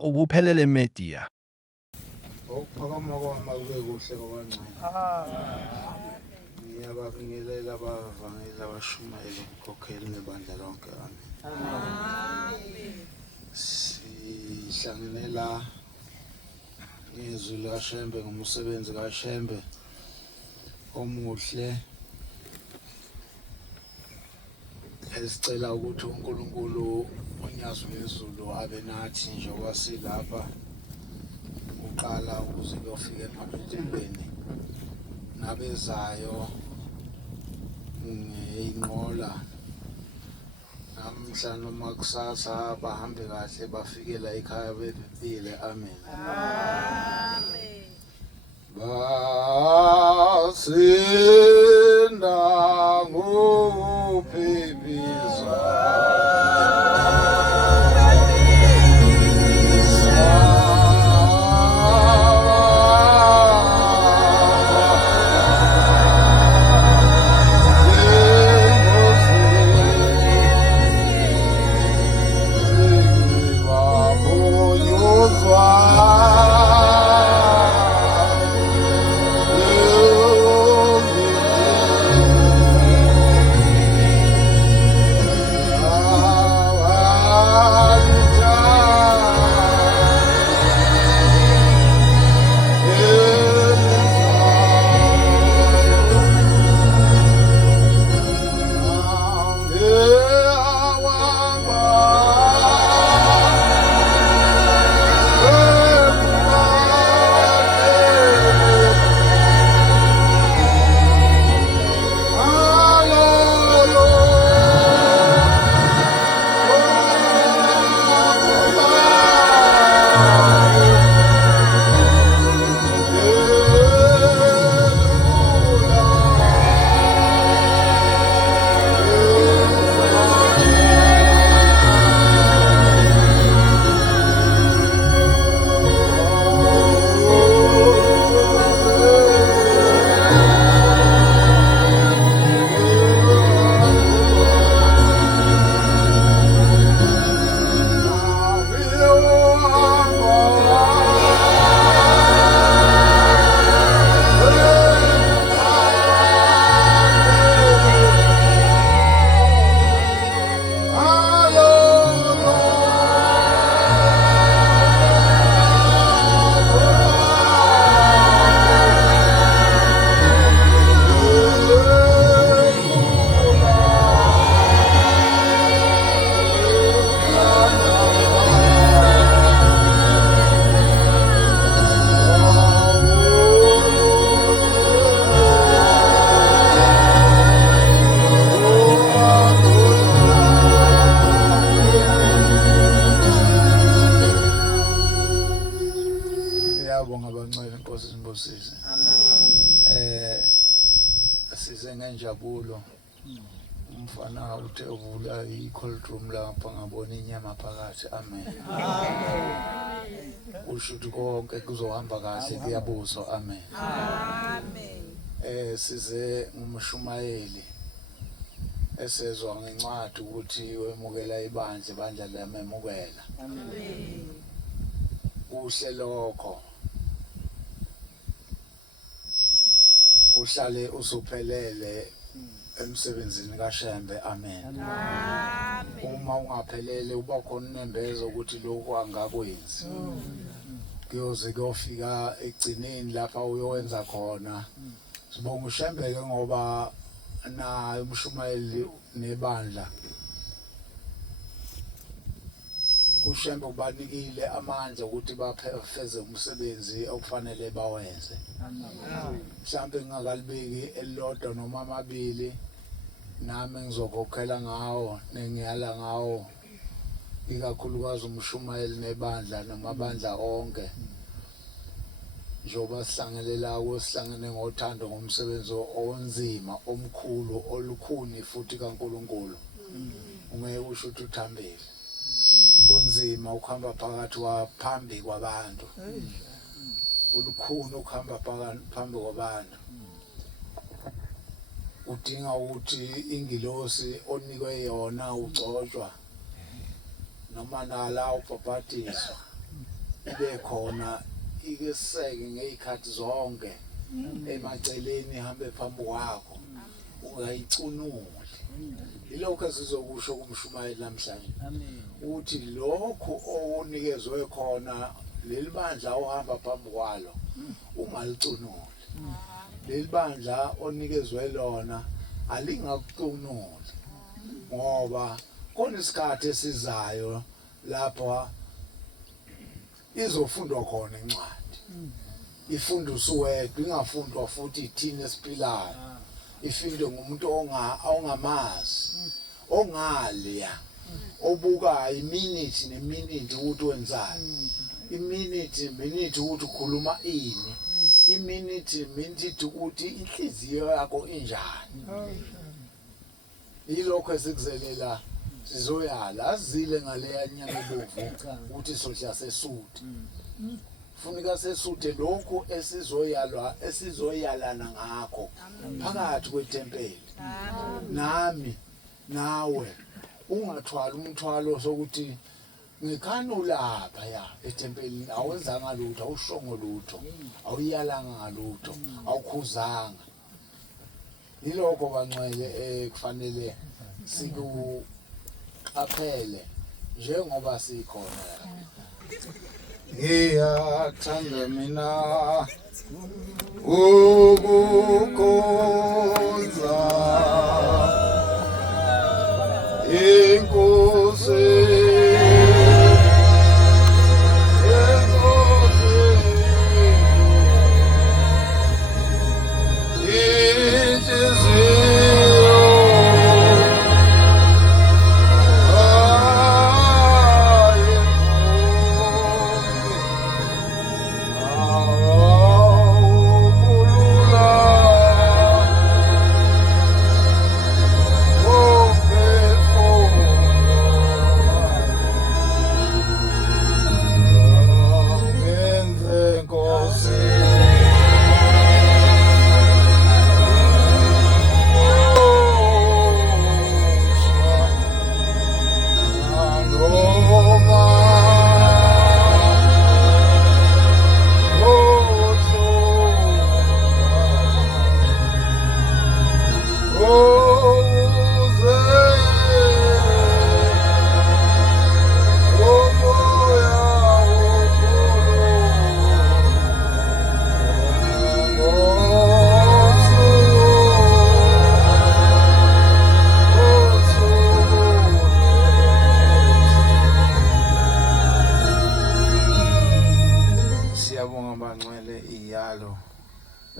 ubuphelele media. Ukuphakama kwami akube kuhle kwabancane. Ngiyababingelela abavangeli abashumayeli ukukhokhela nebandla lonke. Amen. Sihlangene la ngezwi likaShembe ngomsebenzi kaShembe omuhle. Esicela ukuthi uNkulunkulu onyazi wezulu abe nathi njengoba silapha uqala ukuze kuyofika emaphethweni nabezayo ngeyinqola namhla noma kusasa bahambe kahle bafike la ekhaya bephelile. Amen. Amen. Basinda ngokuphiphiza size ngenjabulo. Umfana uthe uvula i-cold room lapha ngabona inyama phakathi. Amen. Usho ukuthi konke kuzohamba kahle kuyabuzwa. Amen. Size ngumshumayeli esezwa ngencwadi ukuthi wemukela ibandla lamemukela. Kuhle lokho. Uhlale usuphelele emsebenzini kaShembe. Amen. Uma ungaphelele uba khona inembezo ukuthi lokho angakwenzi. Kuyoze kuyofika egcineni lapha uyowenza khona. Sibonga uShembe ke ngoba na umshumayeli nebandla. uShembe ubanikile amandla ukuthi bafeze umsebenzi okufanele bawenze. Mhlawumbe ngingakalibeki elilodwa noma amabili nami ngizokhokhela ngawo nengiyala ngawo, ikakhulukazi umshumayeli nebandla namabandla onke. Njengoba sihlangene ngothando ngomsebenzi onzima omkhulu olukhuni futhi kaNkulunkulu. Ungeke usho ukuthi uthambile. Kunzima ukuhamba phakathi kwaphambi kwabantu. Ulukhuni ukuhamba phambi kwabantu. Udinga ukuthi ingilosi onikwe yona ugcotshwa noma nala ubhabhatiswa ibe khona ikeseke ngezikhathi zonke emaceleni ihambe phambi kwakho ungayicunuli. Ilokho esizokusho kumshumayeli namhlanje ukuthi lokho onikezwe khona leli bandla ohamba phambi kwalo ungalicunuli. Leli bandla onikezwe lona alingakucunuli ngoba khona isikhathi esizayo lapha izofundwa khona incwadi. Ifundwa usuwedwa, ingafundwa futhi ithina esiphilayo. Ifundwe ngumuntu ongamazi, ongaliya, obukayo iminute neminute ukuthi wenzani. Iminute neminute ukuthi ukhuluma ini. Iminute neminute ukuthi inhliziyo yakho injani. Yilokho esikuzelela sizoyala azile ngaleya nyanga ebovu ukuthi sodla sesuthe. Kufuneka sesuthe lokho esizoyalana ngakho phakathi kwetempeli. Nami nawe ungathwala umthwalo sokuthi ngikhanu lapha ya etempelini awenzanga lutho, awushongo lutho, awuyalanga ngalutho, awukhuzanga. Yilokho bangcwele kufanele sikuqaphele njengoba sikhona. Ngiyathanda mina ukukhonza Inkosi.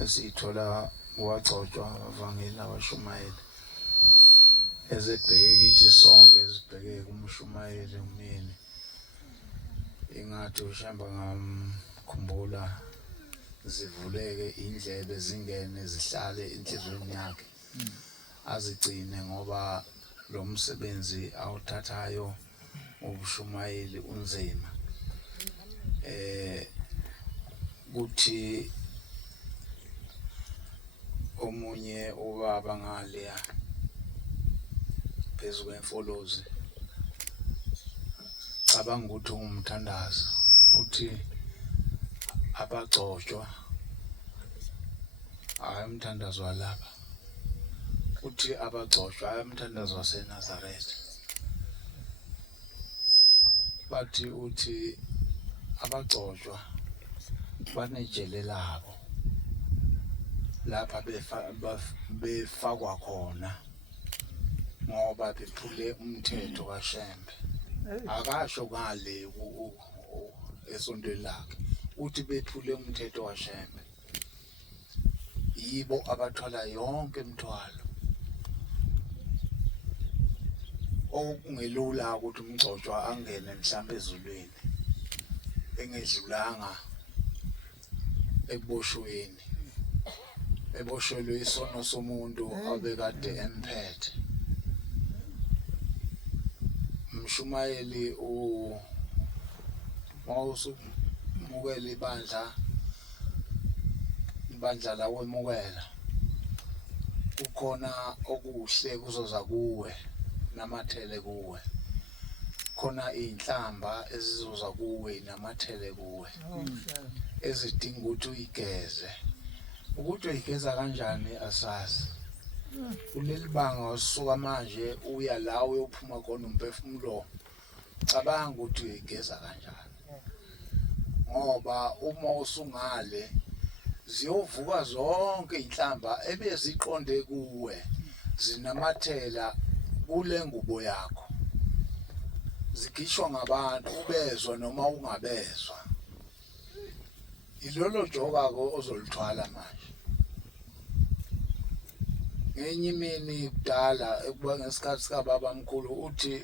Esithola wagcotshwa abavangeli abashumayeli ezibheke kithi sonke ezibheke kumshumayeli umini ingathi ushamba ngamkhumbula zivuleke indlebe zingene zihlale enhlizweni yakhe azigcine ngoba lo msebenzi awuthathayo ubushumayeli unzima kuthi omunye ubaba ngaleya phezu kwemfolozi cabanga ukuthi ungumthandazo uthi abagcotshwa hayi umthandazo walapha uthi abagcotshwa hayi umthandazo waseNazaretha bathi uthi abagcotshwa banejele labo lapha befakwa khona ngoba bephule umthetho kaShembe. Akasho ngale esontweni lakhe uthi bephule umthetho kaShembe. Yibo abathwala yonke imithwalo. Okungelula ukuthi umgcotshwa angene mhlawumbe ezulwini engedlulanga ekuboshweni. Eboshelwe isono somuntu obekade emphethe. Umshumayeli mawusumukela ibandla lawemukela ukhona okuhle kuzoza kuwe namathele kuwe khona inhlamba ezizoza kuwe namathele kuwe ezidinga ukuthi uyigeze. Ukuthi uyigeza kanjani asazi. Kuleli banga usuka manje uya la uyophuma khona umphefumulo. Cabanga ukuthi uyigeza kanjani. Ngoba uma usungale ziyovuka zonke inhlamba ebeziqonde kuwe zinamathela kule ngubo yakho. Zigishwa ngabantu ubezwa noma ungabezwa. Ilolo joka ko ozolithwala manje. Ngenye imini kudala ekuba ngesikhathi sika baba mkhulu uthi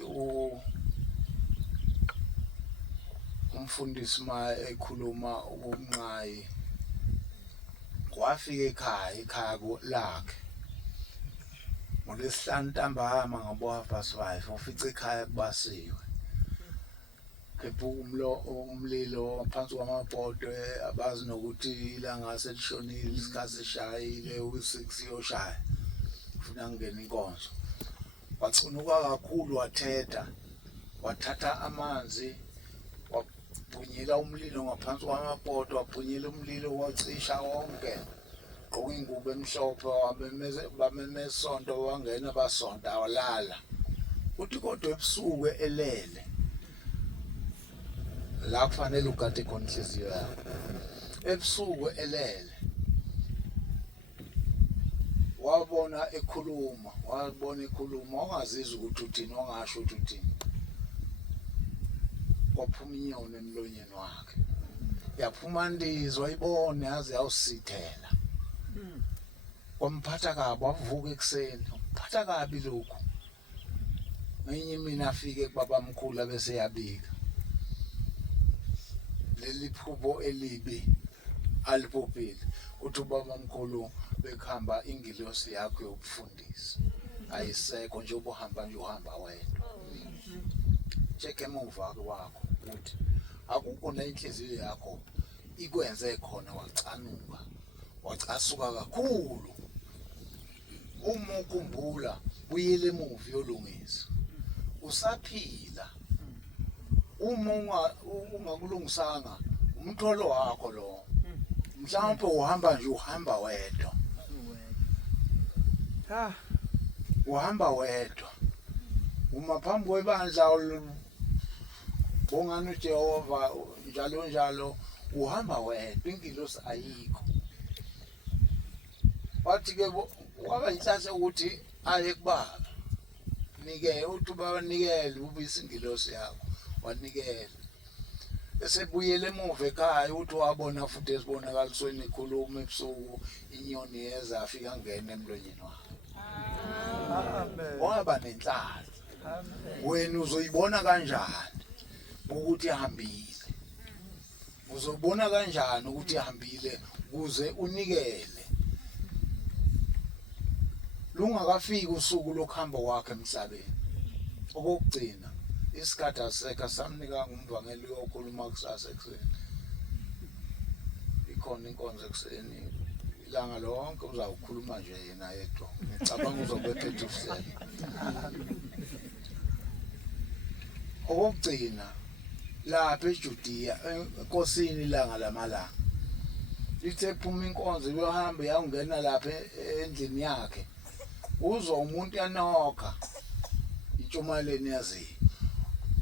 umfundisi ekhuluma ubunqayi wafika ekhaya lakhe ngolesihlanu ntambama ngo-5:30 ufica ekhaya kubasiwe. Umlilo phansi kwamabhodwe abazi nokuthi ilanga selishonile isikhathi seshayile u6 yoshaya ufuna ngena inkonzo. Wacunuka kakhulu wathetha wathatha amanzi wabhunyela umlilo ngaphansi kwamabhodwe wabhunyela umlilo wacisha wonke. Gqoka ingubo emhlophe bamemesonto wangena basonta walala. Uthi kodwa ebusuku elele la kufanele ugade khona inhliziyo yakho. Ebusuku elele wabona ekhuluma wangazizwa ukuthi uthini wangasho ukuthi uthini. Kwaphuma inyoni emlonyeni wakhe. Yaphuma ndizwa ibone yaze yawusithela. Wamphatha kabi wavuka ekuseni. Uphatha kabi lokhu. Ngenye imini afike kubaba mkhulu abese yabika. Leli phupho elibi aliphophile. Uthi ubaba mkhulu bekhamba ingilosi yakho yokufundisa. Ayisekho nje ubuhamba nje uhamba wedwa. Check emuva kwakho uthi akukho nenhliziyo yakho ikwenze khona wacanuka. Wacasuka kakhulu. Uma ukhumbula buyele emuva yolungisa. Usaphila. Uma ungakulungisanga umtholo wakho lo. Mhlawumbe uhamba nje uhamba wedwa. Uhamba wedwa. Uma phambi kwebandla bongani uJehova njalo uhamba wedwa ingilosi ayikho. Wathi ke waba inhlanhla ukuthi aye kubaba. Nike uthi baba nikele ubisi ingilosi yakho. Wanikela. Esebuyele emuva ekhaya uthi wabona futhi esibonakalisweni ikhuluma ebusuku inyoni yeza afika ngene emlonyeni wakhe. Amen. Waba nenhlanhla. Amen. Wena uzoyibona kanjani ukuthi ihambile? Uzobona kanjani ukuthi ihambile ukuze unikele? Lungakafiki usuku lokuhamba kwakhe emhlabeni. Okugcina isikhathi aseka samnika umvangeli okhuluma kusasa ekseni. Ikhona inkonzo ekseni. Ilanga lonke uzawukhuluma nje yena yedwa. Ngicabanga uzobephethe uhlelo. Okugcina lapha eJudiya enkosini ilanga lamalanga. Lithe phuma inkonzo yohamba yangena lapha endlini yakhe. Uzwa umuntu yanoka intshumayeleni yazi.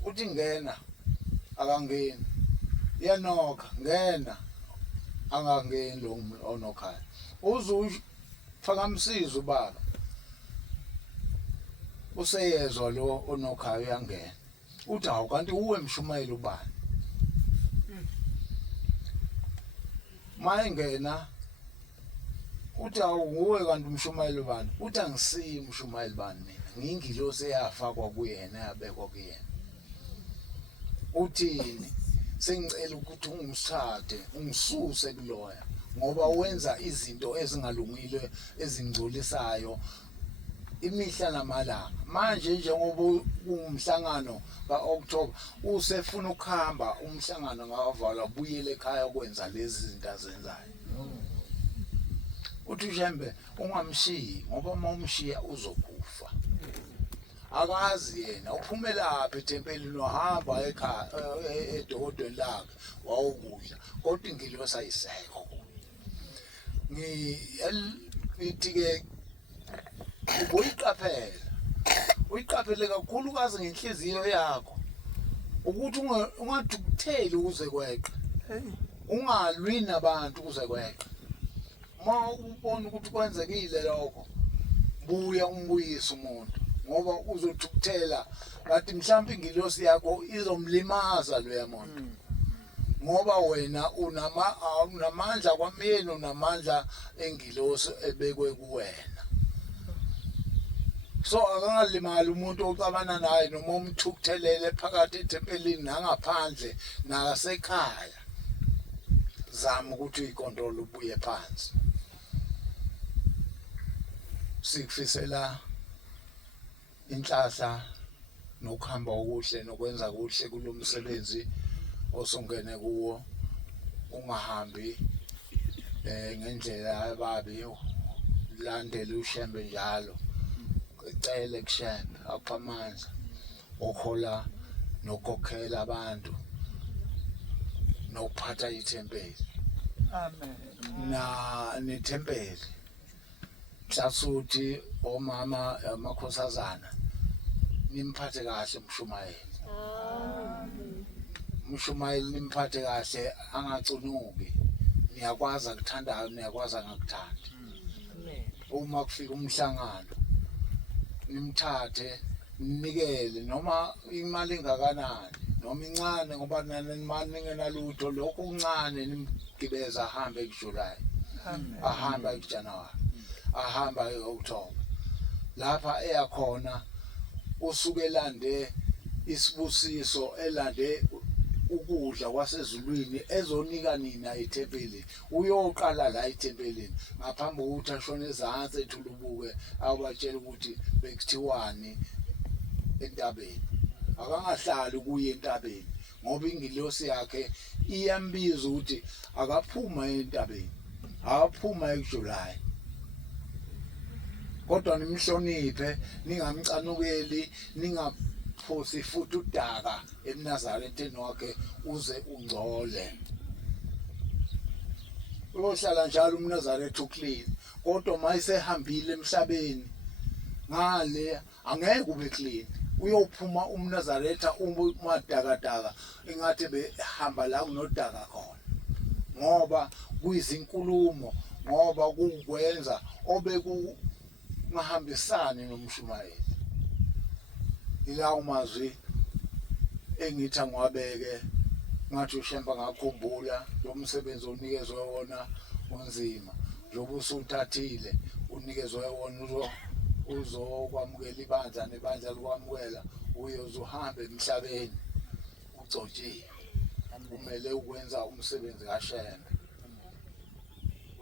Uthi ngena akangeni. Yanoka ngena angangeni lo onokhaya. Uzufaka ubaba. Useyezwa lo onokhaya uyangena. Uthi hawu kanti uwe mshumayeli ubani? Mayengena uthi awuwe kanti umshumayeli ubani? Uthi angisiyi umshumayeli bani mina. Ngiyingilosi eyafakwa kuyena yabekwa kuyena. Uthini? Sengicela ukuthi ungumshathe, ungisuse kuloya ngoba wenza izinto ezingalungile ezingcolisayo imihla namalanga. Manje njengoba umhlangano kaOctober usefuna ukuhamba umhlangano ngavala buyele ekhaya ukwenza lezi zinto azenzayo. Uthi Jembe ungamshiyi ngoba uma umshiya uzokufa. akazi yena uphumela lapha ethempelini wahamba ekhaya edokodweni lakhe wawukudla kodwa ingilosi ayisekho ngithi ke uyiqaphele kakhulukazi ngenhliziyo yakho ukuthi ungadukutheli ukuze kweqe ungalwi nabantu ukuze kweqe uma ubona ukuthi kwenzekile lokho buya umbuyise umuntu ngoba uzothukuthela kanti mhlawumbe ingilosi yakho izomlimaza loya muntu ngoba wena unamandla kwamyeni unamandla engilosi ebekwe kuwena so akangalimali umuntu ocabana naye noma umthukuthelele phakathi ethempelini nangaphandle nasekhaya zama ukuthi uyikontrol ubuye phansi sikufisela inhlahla nokuhamba okuhle nokwenza kuhle kulomsebenzi osongene kuwo ungahambi ngendlela yababi landele ushembe njalo ecele kushembe apha amandla okhola nokukhokhela abantu nokuphatha ithempeli Amen. na nethempeli mhlasuthi omama amakhosazana nimphathe kahle umshumayeli umshumayeli nimphathe kahle angacunuki niyakwazi ukuthandayo niyakwazi angakuthandi uma kufika umhlangano nimthathe ninikele noma imali engakanani noma incane ngoba nani ngenalutho lokho kuncane nimgibeza ahambe eJuly ahamba eJanuary ahamba eOctober lapha eyakhona usuke elande isibusiso elande ukudla kwasezulwini ezonika nina ethempelini uyoqala la ethempelini ngaphambi kokuthi ashone ezantsi ethulubuke abatshela ukuthi bekuthiwani entabeni akangahlali kuye entabeni ngoba ingilosi yakhe iyambiza ukuthi akaphuma entabeni akaphuma eJuly kodwa nimhloniphe ningamcanukeli ningaphosi futhi udaka eNazaretheni wakhe uze ungcole uyohlala njalo umNazaretha uclean kodwa mayisehambile emhlabeni ngale angeke ube clean uyophuma umNazaretha umadakadaka engathi behamba la kunodaka khona ngoba kuyizinkulumo ngoba kukwenza obekungahambisani nomshumayeli ilawo mazwi engithi angwabeke ngathi ushemba ngakhumbula lo msebenzi onikezwe wona onzima njengoba usuthathile unikezwe wona uzokwamukela ibandla nebandla likwamukela uyozuhambe emhlabeni ugcotshiwe kumele ukwenza umsebenzi kaShembe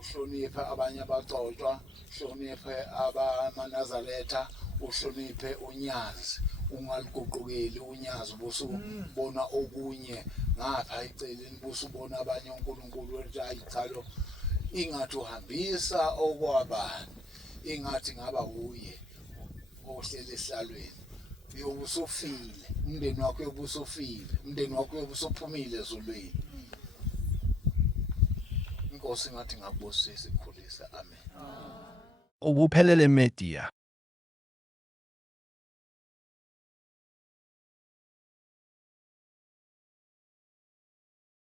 uhloniphe abanye abagcotshwa uhloniphe abamaNazaretha uhloniphe unyazi ungaliguqukeli unyazi busubona okunye ngapha eceleni busubona abanye uNkulunkulu wethi cha lo ingathi uhambisa okwabani ingathi ngaba uye ohlele esihlalweni uyobusufile umndeni wakho uyobusufile umndeni wakho uyobusuphumile ezulwini inkosi ngathi ngakubusisa ikhulisa amen Ubuphelele Media.